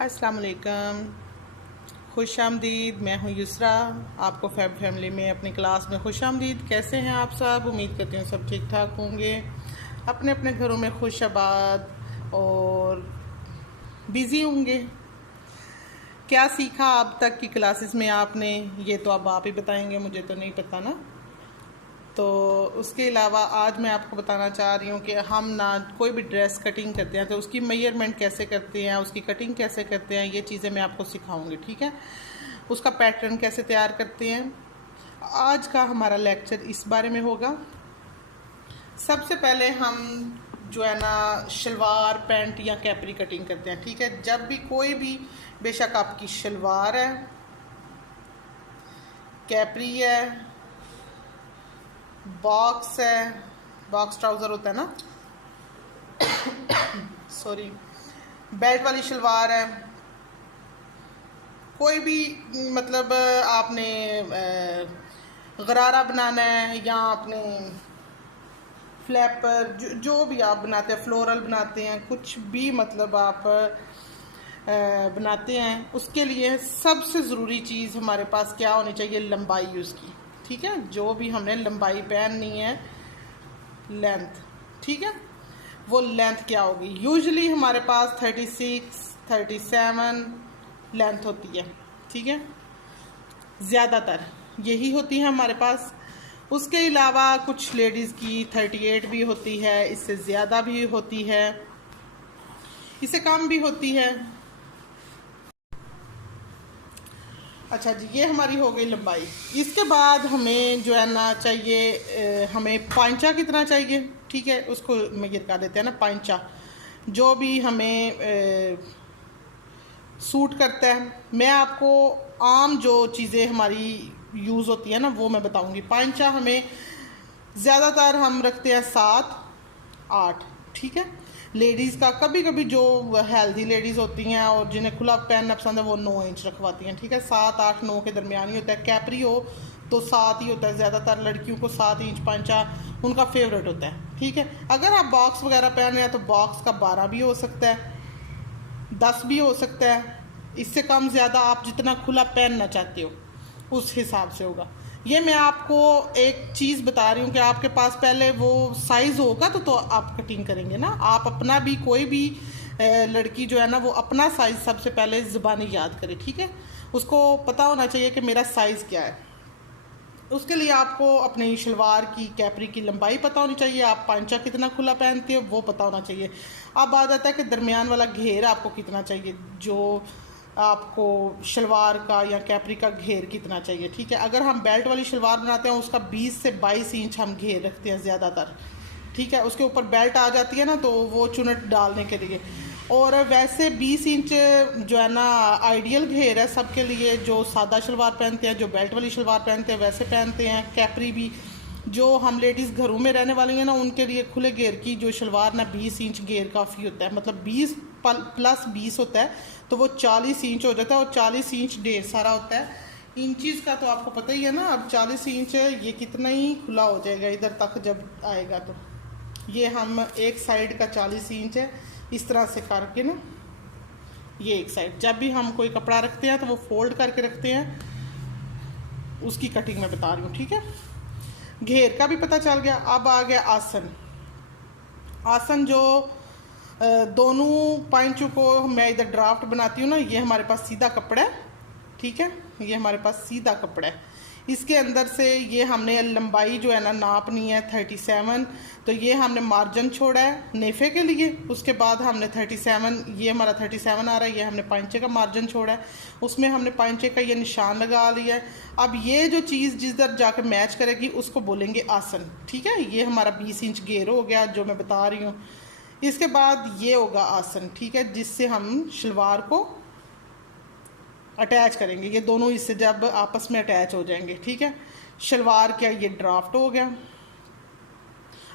अस्सलाम वालेकुम, खुश आमदीद। मैं हूँ युसरा, आपको फैब फैमिली में अपनी क्लास में खुश आमदीद। कैसे हैं आप सब? उम्मीद करती हूँ सब ठीक ठाक होंगे, अपने अपने घरों में खुश आबाद और बिज़ी होंगे। क्या सीखा अब तक की क्लासेस में आपने, ये तो अब आप ही बताएंगे, मुझे तो नहीं पता ना। तो उसके अलावा आज मैं आपको बताना चाह रही हूँ कि हम ना कोई भी ड्रेस कटिंग करते हैं तो उसकी मेजरमेंट कैसे करते हैं, उसकी कटिंग कैसे करते हैं, ये चीज़ें मैं आपको सिखाऊंगी, ठीक है। उसका पैटर्न कैसे तैयार करते हैं, आज का हमारा लेक्चर इस बारे में होगा। सबसे पहले हम जो है ना शलवार पैंट या कैपरी कटिंग करते हैं, ठीक है। जब भी कोई भी, बेशक आपकी शलवार है, कैपरी है, बॉक्स है, बॉक्स ट्राउज़र होता है ना, सॉरी, बेल्ट वाली शलवार है, कोई भी मतलब आपने गरारा बनाना है या आपने फ्लैपर, जो भी आप बनाते हैं, फ्लोरल बनाते हैं, कुछ भी मतलब आप बनाते हैं, उसके लिए सबसे ज़रूरी चीज़ हमारे पास क्या होनी चाहिए? लंबाई उसकी, ठीक है। जो भी हमने लंबाई पहननी है, लेंथ, ठीक है, वो लेंथ क्या होगी? यूजुअली हमारे पास 36, 37 लेंथ होती है, ठीक है, ज़्यादातर यही होती है हमारे पास। उसके अलावा कुछ लेडीज़ की 38 भी होती है, इससे ज़्यादा भी होती है, इससे कम भी होती है। अच्छा जी, ये हमारी हो गई लंबाई। इसके बाद हमें जो है ना चाहिए, हमें पांचा कितना चाहिए, ठीक है, उसको मेजर कर देते हैं ना। पांचा जो भी हमें सूट करता है, मैं आपको आम जो चीज़ें हमारी यूज़ होती है ना वो मैं बताऊंगी। पांचा हमें ज़्यादातर हम रखते हैं 7, 8, ठीक है। लेडीज़ का कभी कभी जो हेल्दी लेडीज़ होती हैं और जिन्हें खुला पहनना पसंद है वो 9 इंच रखवाती हैं, ठीक है। 7, 8, 9 के दरमियान ही होता है। कैपरी हो तो 7 ही होता है, ज़्यादातर लड़कियों को 7 इंच पांचा उनका फेवरेट होता है, ठीक है। अगर आप बॉक्स वगैरह पहन रहे हैं तो बॉक्स का 12 भी हो सकता है, 10 भी हो सकता है। इससे कम ज़्यादा आप जितना खुला पहनना चाहते हो उस हिसाब से होगा। ये मैं आपको एक चीज़ बता रही हूँ कि आपके पास पहले वो साइज़ होगा तो आप कटिंग करेंगे ना। आप अपना भी, कोई भी लड़की जो है ना वो अपना साइज़ सबसे पहले ज़ुबानी याद करे, ठीक है। उसको पता होना चाहिए कि मेरा साइज़ क्या है। उसके लिए आपको अपनी शलवार की, कैपरी की लंबाई पता होनी चाहिए, आप पांचा कितना खुला पहनते हो वो पता होना चाहिए। अब आ जाता है कि दरमियान वाला घेर आपको कितना चाहिए, जो आपको शलवार का या कैपरी का घेर कितना चाहिए, ठीक है। अगर हम बेल्ट वाली शलवार बनाते हैं उसका 20 से 22 इंच हम घेर रखते हैं ज़्यादातर, ठीक है। उसके ऊपर बेल्ट आ जाती है ना तो वो चुनट डालने के लिए। और वैसे 20 इंच जो है ना आइडियल घेर है सबके लिए, जो सादा शलवार पहनते हैं, जो बेल्ट वाली शलवार पहनते हैं वैसे पहनते हैं। कैपरी भी, जो हम लेडीज़ घरों में रहने वाली हैं ना उनके लिए खुले घेर की जो शलवार ना 20 इंच घेर काफ़ी होता है, मतलब 20 प्लस 20 होता है तो वो 40 इंच हो जाता है। और 40 इंच ढेर सारा होता है। इंचज़ का तो आपको पता ही है ना, अब 40 इंच है, ये कितना ही खुला हो जाएगा इधर तक जब आएगा। तो ये हम एक साइड का 40 इंच है, इस तरह से करके ना, ये एक साइड जब भी हम कोई कपड़ा रखते हैं तो वो फोल्ड करके रखते हैं। उसकी कटिंग मैं बता रही हूँ, ठीक है। घेर का भी पता चल गया। अब आ गया आसन। आसन जो दोनों पांचों को मैं इधर ड्राफ्ट बनाती हूँ ना, ये हमारे पास सीधा कपड़ा है, ठीक है, ये हमारे पास सीधा कपड़ा है। इसके अंदर से ये हमने लंबाई जो है ना नापनी है 37, तो ये हमने मार्जिन छोड़ा है नेफे के लिए। उसके बाद हमने 37, ये हमारा 37 आ रहा है, ये हमने पांचे का मार्जिन छोड़ा है, उसमें हमने पांचे का ये निशान लगा लिया है। अब ये जो चीज़ जिधर जाकर मैच करेगी उसको बोलेंगे आसन, ठीक है। ये हमारा 20 इंच घेर हो गया जो मैं बता रही हूँ। इसके बाद ये होगा आसन, ठीक है, जिससे हम शलवार को अटैच करेंगे। ये दोनों इससे जब आपस में अटैच हो जाएंगे, ठीक है। शलवार क्या, ये ड्राफ्ट हो गया।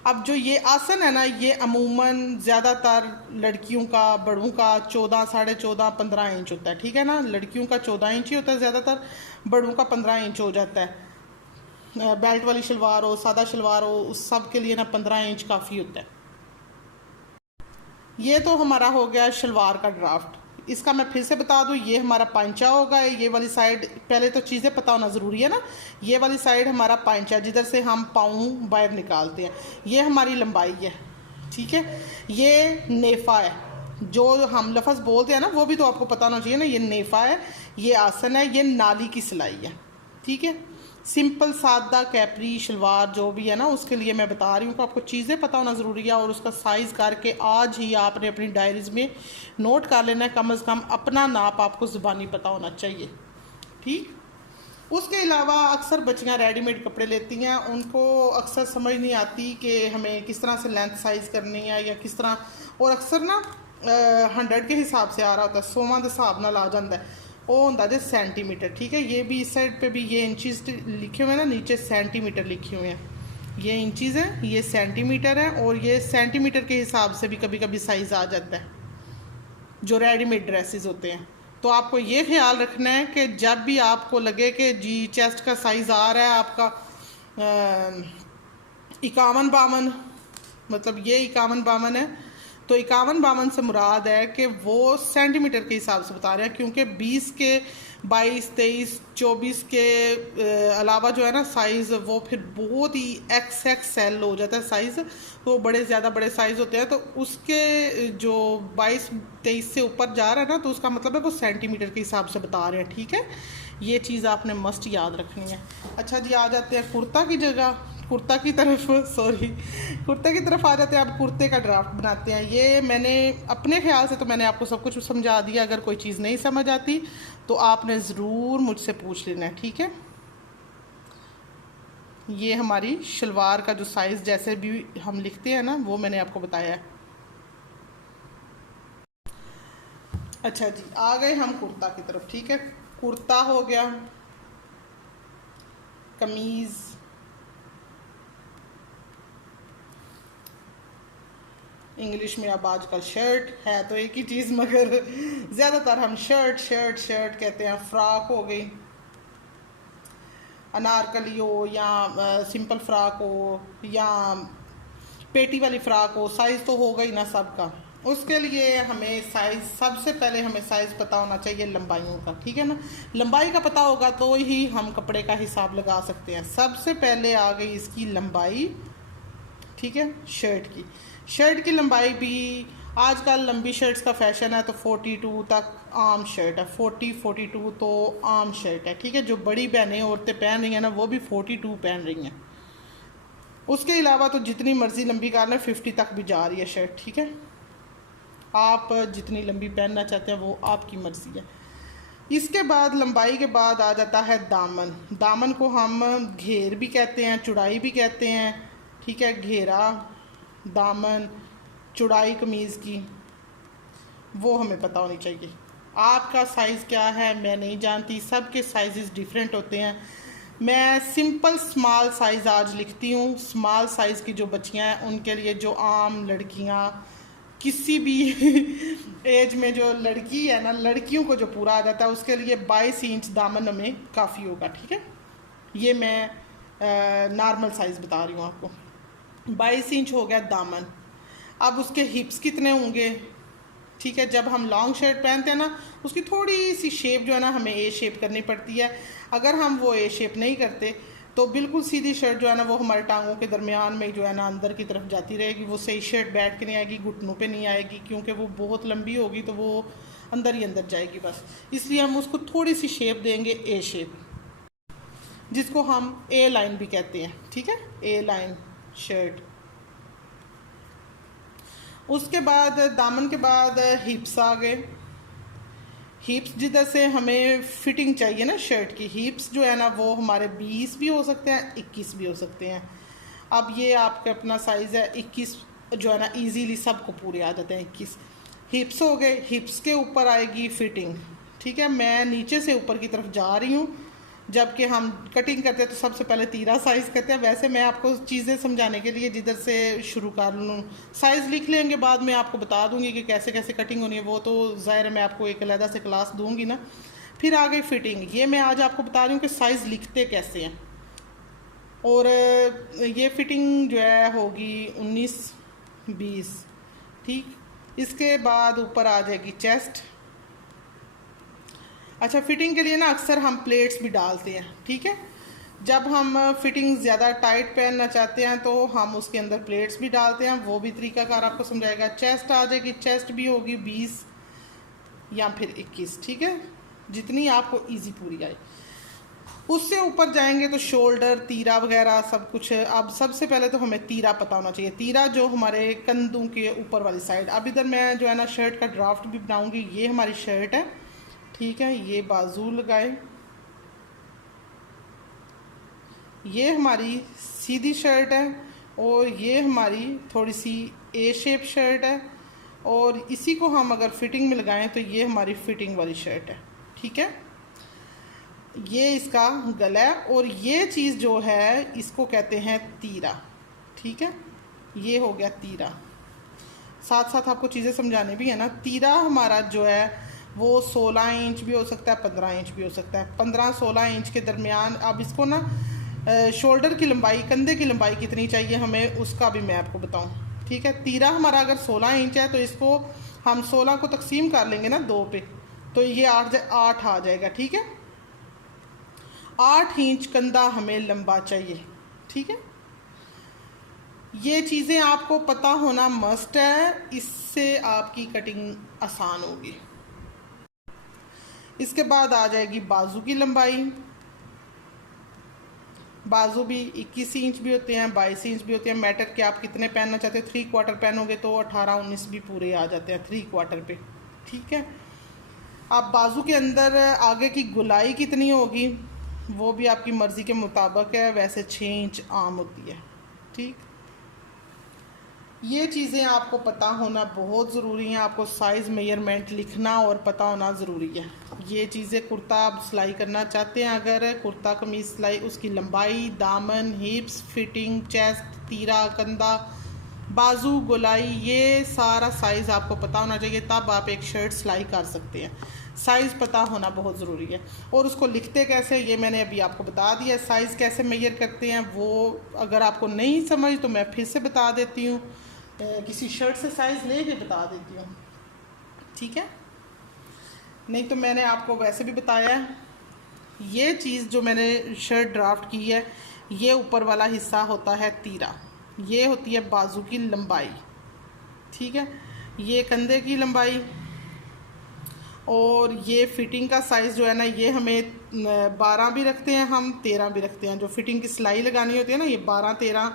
अब जो ये आसन है ना, ये अमूमन ज़्यादातर लड़कियों का, बड़ों का 14, 14.5, 15 इंच होता है, ठीक है ना। लड़कियों का 14 इंच ही होता है ज़्यादातर, बड़ों का 15 इंच हो जाता है। बेल्ट वाली शलवार हो, सादा शलवार हो, उस सब के लिए ना 15 इंच काफ़ी होता है। ये तो हमारा हो गया शलवार का ड्राफ्ट। इसका मैं फिर से बता दूं, ये हमारा पांचा होगा, ये वाली साइड, पहले तो चीज़ें पता होना ज़रूरी है ना। ये वाली साइड हमारा पांचा, जिधर से हम पाँव बाहर निकालते हैं, ये हमारी लंबाई है, ठीक है। ये नेफा है, जो हम लफ्ज़ बोलते हैं ना, वो भी तो आपको पता होना चाहिए ना। ये नेफा है, ये आसन है, ये नाली की सिलाई है, ठीक है। सिंपल सादा कैपरी शलवार जो भी है ना, उसके लिए मैं बता रही हूँ कि आपको चीज़ें पता होना ज़रूरी है। और उसका साइज़ करके आज ही आपने अपनी डायरीज़ में नोट कर लेना है। कम से कम अपना नाप आपको ज़ुबानी पता होना चाहिए, ठीक। उसके अलावा अक्सर बच्चियाँ रेडीमेड कपड़े लेती हैं, उनको अक्सर समझ नहीं आती कि हमें किस तरह से लेंथ साइज़ करनी है या किस तरह। और अक्सर ना 100 के हिसाब से आ रहा होता है, 100 के हिसाब नाल आ जाता है, वो होता है सेंटीमीटर, ठीक है। ये भी इस साइड पे भी ये इंचज़ लिखे हुए हैं ना, नीचे सेंटीमीटर लिखे हुए हैं। ये इंचज़ है, ये सेंटीमीटर है, और ये सेंटीमीटर के हिसाब से भी कभी कभी साइज़ आ जाता है जो रेडीमेड ड्रेसेस होते हैं। तो आपको ये ख्याल रखना है कि जब भी आपको लगे कि जी चेस्ट का साइज़ आ रहा है आपका 51-52, मतलब ये 51-52 है, तो 51-52 से मुराद है कि वो सेंटीमीटर के हिसाब से बता रहे हैं, क्योंकि 20 के 22, 23, 24 के अलावा जो है ना साइज़, वो फिर बहुत ही XXL हो जाता है साइज़, तो बड़े ज़्यादा बड़े साइज़ होते हैं। तो उसके जो 22-23 से ऊपर जा रहा है ना, तो उसका मतलब है वो सेंटीमीटर के हिसाब से बता रहे हैं, ठीक है। ये चीज़ आपने मस्ट याद रखनी है। अच्छा जी, आ जाते हैं कुर्ता की जगह, कुर्ता की तरफ, सॉरी, कुर्ते की तरफ आ जाते हैं। आप कुर्ते का ड्राफ्ट बनाते हैं। ये मैंने अपने ख्याल से तो मैंने आपको सब कुछ समझा दिया। अगर कोई चीज़ नहीं समझ आती तो आपने ज़रूर मुझसे पूछ लेना है, ठीक है। ये हमारी शलवार का जो साइज़ जैसे भी हम लिखते हैं ना, वो मैंने आपको बताया है। अच्छा जी, आ गए हम कुर्ता की तरफ, ठीक है। कुर्ता हो गया, कमीज़, इंग्लिश में अब आजकल शर्ट है तो एक ही चीज़, मगर ज़्यादातर हम शर्ट शर्ट शर्ट कहते हैं। फ्रॉक हो गई, अनारकली हो या सिंपल फ्रॉक हो या पेटी वाली फ्रॉक हो, साइज़ तो होगा ही ना सबका। उसके लिए हमें साइज़, सबसे पहले हमें साइज़ पता होना चाहिए लंबाइयों का, ठीक है ना। लंबाई का पता होगा तो ही हम कपड़े का हिसाब लगा सकते हैं। सबसे पहले आ गई इसकी लंबाई, ठीक है, शर्ट की। शर्ट की लंबाई भी आजकल लंबी शर्ट्स का फैशन है, तो 42 तक आम शर्ट है। 42 तो आम शर्ट है, ठीक है। जो बड़ी बहनें औरतें पहन रही हैं ना, वो भी 42 पहन रही हैं। उसके अलावा तो जितनी मर्ज़ी लंबी कर लें, 50 तक भी जा रही है शर्ट, ठीक है। आप जितनी लंबी पहनना चाहते हैं वो आपकी मर्ज़ी है। इसके बाद लंबाई के बाद आ जाता है दामन। दामन को हम घेर भी कहते हैं, चौड़ाई भी कहते हैं, ठीक है। घेरा, दामन, चौड़ाई कमीज़ की, वो हमें पता होनी चाहिए। आपका साइज़ क्या है मैं नहीं जानती, सबके साइज़ डिफरेंट होते हैं। मैं सिंपल स्मॉल साइज़ आज लिखती हूँ। स्मॉल साइज़ की जो बच्चियाँ हैं उनके लिए, जो आम लड़कियाँ किसी भी एज में जो लड़की है ना, लड़कियों को जो पूरा आ जाता है, उसके लिए 22 इंच दामन हमें काफ़ी होगा, ठीक है। ये मैं नॉर्मल साइज़ बता रही हूँ आपको। 22 इंच हो गया दामन। अब उसके हिप्स कितने होंगे, ठीक है। जब हम लॉन्ग शर्ट पहनते हैं ना, उसकी थोड़ी सी शेप जो है ना, हमें ए शेप करनी पड़ती है। अगर हम वो ए शेप नहीं करते तो बिल्कुल सीधी शर्ट जो है ना, वो हमारे टांगों के दरमियान में जो है ना अंदर की तरफ जाती रहेगी। वो सही शर्ट बैठ के नहीं आएगी, घुटनों पे नहीं आएगी, क्योंकि वो बहुत लंबी होगी तो वो अंदर ही अंदर जाएगी बस। इसलिए हम उसको थोड़ी सी शेप देंगे, ए शेप, जिसको हम ए लाइन भी कहते हैं, ठीक है। ए लाइन शर्ट। उसके बाद दामन के बाद हिप्स आ गए। हिप्स जिधर से हमें फिटिंग चाहिए ना शर्ट की, हिप्स जो है ना वो हमारे 20 भी हो सकते हैं, 21 भी हो सकते हैं। अब ये आपका अपना साइज़ है। 21 जो है ना इजीली सबको पूरे आ जाते हैं। 21 हिप्स हो गए। हिप्स के ऊपर आएगी फिटिंग, ठीक है। मैं नीचे से ऊपर की तरफ जा रही हूँ, जबकि हम कटिंग करते हैं तो सबसे पहले तीरा साइज़ करते हैं। वैसे मैं आपको चीज़ें समझाने के लिए जिधर से शुरू कर लूँ, साइज़ लिख लेंगे, बाद में आपको बता दूंगी कि कैसे कैसे कटिंग होनी है। वो तो ज़ाहिर है मैं आपको एक अलग से क्लास दूंगी ना। फिर आ गई फिटिंग। ये मैं आज आपको बता रही हूँ कि साइज़ लिखते कैसे हैं। और ये फिटिंग जो है होगी 19-20, ठीक। इसके बाद ऊपर आ जाएगी चेस्ट, अच्छा, फिटिंग के लिए ना अक्सर हम प्लेट्स भी डालते हैं, ठीक है। जब हम फिटिंग ज़्यादा टाइट पहनना चाहते हैं तो हम उसके अंदर प्लेट्स भी डालते हैं, वो भी तरीकाकार आपको समझाएगा। चेस्ट आ जाएगी, चेस्ट भी होगी 20 या फिर 21, ठीक है, जितनी आपको इजी पूरी आए। उससे ऊपर जाएंगे तो शोल्डर, तीरा वगैरह सब कुछ। अब सबसे पहले तो हमें तीरा पता होना चाहिए, तीरा जो हमारे कंधों के ऊपर वाली साइड। अब इधर मैं जो है ना शर्ट का ड्राफ्ट भी बनाऊंगी। ये हमारी शर्ट है, ठीक है, ये बाजू लगाए, ये हमारी सीधी शर्ट है और ये हमारी थोड़ी सी ए शेप शर्ट है, और इसी को हम अगर फिटिंग में लगाएं तो ये हमारी फिटिंग वाली शर्ट है, ठीक है। ये इसका गला है, और ये चीज़ जो है इसको कहते हैं तीरा, ठीक है। ये हो गया तीरा। साथ साथ आपको चीज़ें समझाने भी है ना। तीरा हमारा जो है वो 16 इंच भी हो सकता है, 15 इंच भी हो सकता है, 15-16 इंच के दरमियान। अब इसको ना शोल्डर की लंबाई, कंधे की लंबाई कितनी चाहिए हमें, उसका भी मैं आपको बताऊं, ठीक है। तीरा हमारा अगर 16 इंच है तो इसको हम 16 को तकसीम कर लेंगे ना 2 पे, तो ये 8 आ जाएगा, ठीक है। 8 इंच कंधा हमें लंबा चाहिए, ठीक है। ये चीज़ें आपको पता होना मस्ट है, इससे आपकी कटिंग आसान होगी। इसके बाद आ जाएगी बाजू की लंबाई। बाजू भी 21 इंच भी होते हैं, 22 इंच भी होते हैं। मैटर कि आप कितने पहनना चाहते हैं। 3/4 पहनोगे तो 18-19 भी पूरे आ जाते हैं 3/4 पे, ठीक है। अब बाजू के अंदर आगे की गुलाई कितनी होगी वो भी आपकी मर्ज़ी के मुताबिक है, वैसे 6 इंच आम होती है, ठीक। ये चीज़ें आपको पता होना बहुत ज़रूरी है। आपको साइज़ मेजरमेंट लिखना और पता होना ज़रूरी है। ये चीज़ें कुर्ता आप सिलाई करना चाहते हैं, अगर कुर्ता कमीज़ सिलाई, उसकी लंबाई, दामन, हिप्स, फिटिंग, चेस्ट, तीरा, कंधा, बाजू, गोलाई, ये सारा साइज़ आपको पता होना चाहिए, तब आप एक शर्ट सिलाई कर सकते हैं। साइज़ पता होना बहुत ज़रूरी है। और उसको लिखते कैसे ये मैंने अभी आपको बता दिया। साइज़ कैसे मेजर करते हैं वो अगर आपको नहीं समझ तो मैं फिर से बता देती हूँ, किसी शर्ट से साइज़ ले के बता देती हूँ, ठीक है। नहीं तो मैंने आपको वैसे भी बताया है। ये चीज़ जो मैंने शर्ट ड्राफ्ट की है, ये ऊपर वाला हिस्सा होता है तीरा, ये होती है बाजू की लंबाई, ठीक है। ये कंधे की लंबाई, और ये फिटिंग का साइज़ जो है ना, ये हमें 12 भी रखते हैं हम, 13 भी रखते हैं। जो फिटिंग की सिलाई लगानी होती है ना, ये 12-13,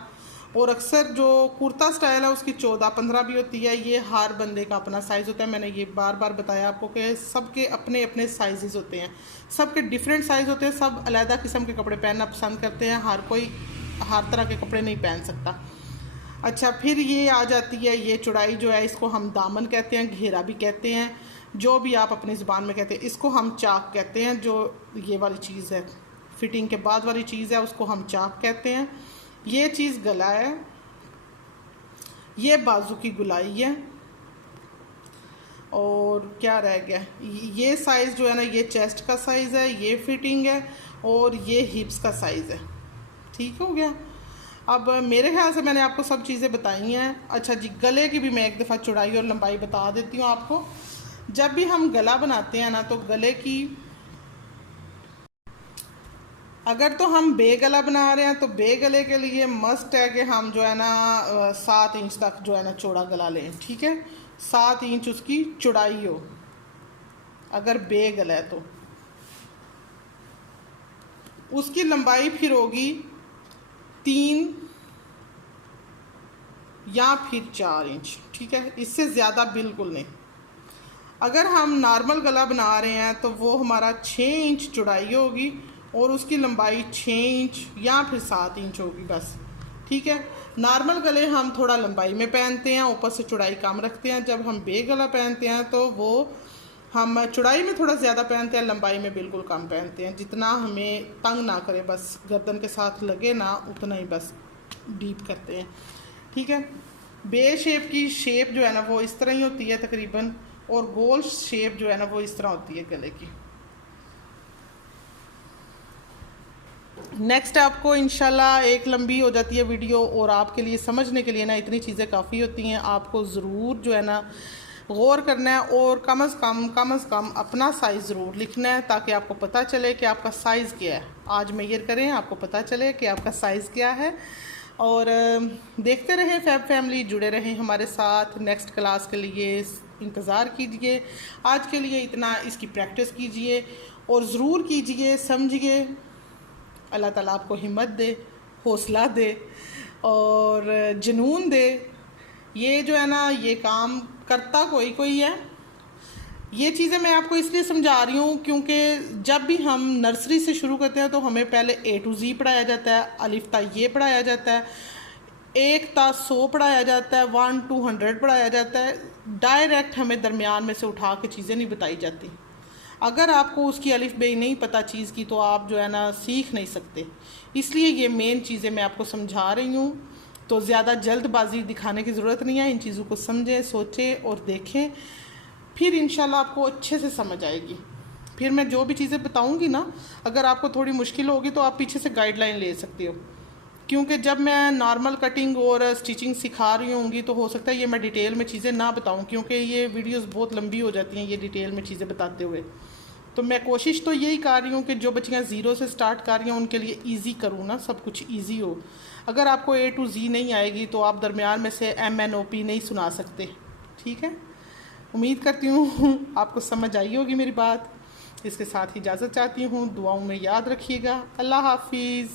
और अक्सर जो कुर्ता स्टाइल है उसकी 14-15 भी होती है। ये हर बंदे का अपना साइज़ होता है। मैंने ये बार बार बताया आपको कि सबके अपने अपने साइज़ होते हैं, सबके डिफरेंट साइज़ होते हैं, सब अलग किस्म के कपड़े पहनना पसंद करते हैं, हर कोई हर तरह के कपड़े नहीं पहन सकता। अच्छा, फिर ये आ जाती है ये चौड़ाई जो है, इसको हम दामन कहते हैं, घेरा भी कहते हैं, जो भी आप अपनी ज़ुबान में कहते हैं। इसको हम चाक कहते हैं, जो ये वाली चीज़ है फिटिंग के बाद वाली चीज़ है, उसको हम चाक कहते हैं। ये चीज़ गला है, ये बाजू की गुलाई है, और क्या रह गया, ये साइज़ जो है ना, ये चेस्ट का साइज़ है, ये फिटिंग है, और ये हिप्स का साइज़ है, ठीक हो गया। अब मेरे ख्याल से मैंने आपको सब चीज़ें बताई हैं। अच्छा जी, गले की भी मैं एक दफ़ा चौड़ाई और लंबाई बता देती हूँ आपको। जब भी हम गला बनाते हैं ना, तो गले की, अगर तो हम बे गला बना रहे हैं तो बे गले के लिए मस्ट है कि हम जो है ना 7 इंच तक जो है ना चौड़ा गला लें, ठीक है। 7 इंच उसकी चौड़ाई हो अगर बे गला है तो। उसकी लंबाई फिर होगी 3 या फिर 4 इंच, ठीक है, इससे ज़्यादा बिल्कुल नहीं। अगर हम नॉर्मल गला बना रहे हैं तो वो हमारा 6 इंच चौड़ाई होगी और उसकी लंबाई 6 इंच या फिर 7 इंच होगी बस, ठीक है। नॉर्मल गले हम थोड़ा लंबाई में पहनते हैं, ऊपर से चौड़ाई कम रखते हैं। जब हम बे गला पहनते हैं तो वो हम चौड़ाई में थोड़ा ज़्यादा पहनते हैं, लंबाई में बिल्कुल कम पहनते हैं। जितना हमें तंग ना करे, बस गर्दन के साथ लगे ना, उतना ही बस डीप करते हैं, ठीक है। बे शेप की शेप जो है ना वो इस तरह ही होती है तकरीबन, और गोल शेप जो है ना वो इस तरह होती है गले की। नेक्स्ट आपको इंशाल्लाह एक लंबी हो जाती है वीडियो, और आपके लिए समझने के लिए ना इतनी चीज़ें काफ़ी होती हैं। आपको ज़रूर जो है ना गौर करना है और कम अज़ कम अपना साइज़ ज़रूर लिखना है, ताकि आपको पता चले कि आपका साइज़ क्या है। आज मेजर करें, आपको पता चले कि आपका साइज़ क्या है। और देखते रहें फैब फैमिली, जुड़े रहें हमारे साथ। नेक्स्ट क्लास के लिए इंतज़ार कीजिए। आज के लिए इतना, इसकी प्रैक्टिस कीजिए और ज़रूर कीजिए, समझिए। अल्लाह ताला आपको हिम्मत दे, हौसला दे और जुनून दे। ये जो है ना, ये काम करता कोई कोई है। ये चीज़ें मैं आपको इसलिए समझा रही हूँ क्योंकि जब भी हम नर्सरी से शुरू करते हैं तो हमें पहले A to Z पढ़ाया जाता है, अलिफ ता ये पढ़ाया जाता है, 1 ता 100 पढ़ाया जाता है, 1 to 100 पढ़ाया जाता है। डायरेक्ट हमें दरमियान में से उठा के चीज़ें नहीं बताई जाती। अगर आपको उसकी अलिफ बे नहीं पता चीज़ की, तो आप जो है ना सीख नहीं सकते। इसलिए ये मेन चीज़ें मैं आपको समझा रही हूँ। तो ज़्यादा जल्दबाजी दिखाने की ज़रूरत नहीं है। इन चीज़ों को समझें, सोचें और देखें, फिर इंशाल्लाह आपको अच्छे से समझ आएगी। फिर मैं जो भी चीज़ें बताऊँगी ना, अगर आपको थोड़ी मुश्किल होगी तो आप पीछे से गाइडलाइन ले सकते हो। क्योंकि जब मैं नॉर्मल कटिंग और स्टिचिंग सिखा रही होंगी तो हो सकता है ये मैं डिटेल में चीज़ें ना बताऊँ, क्योंकि ये वीडियोस बहुत लंबी हो जाती हैं ये डिटेल में चीज़ें बताते हुए। तो मैं कोशिश तो यही कर रही हूँ कि जो बच्चियाँ ज़ीरो से स्टार्ट कर रही हैं उनके लिए ईजी करूँ ना, सब कुछ ईजी हो। अगर आपको A to Z नहीं आएगी तो आप दरमियान में से MNOP नहीं सुना सकते। ठीक है, उम्मीद करती हूँ आपको समझ आई होगी मेरी बात। इसके साथ ही इजाज़त चाहती हूँ। दुआओं में याद रखिएगा। अल्लाह हाफिज़।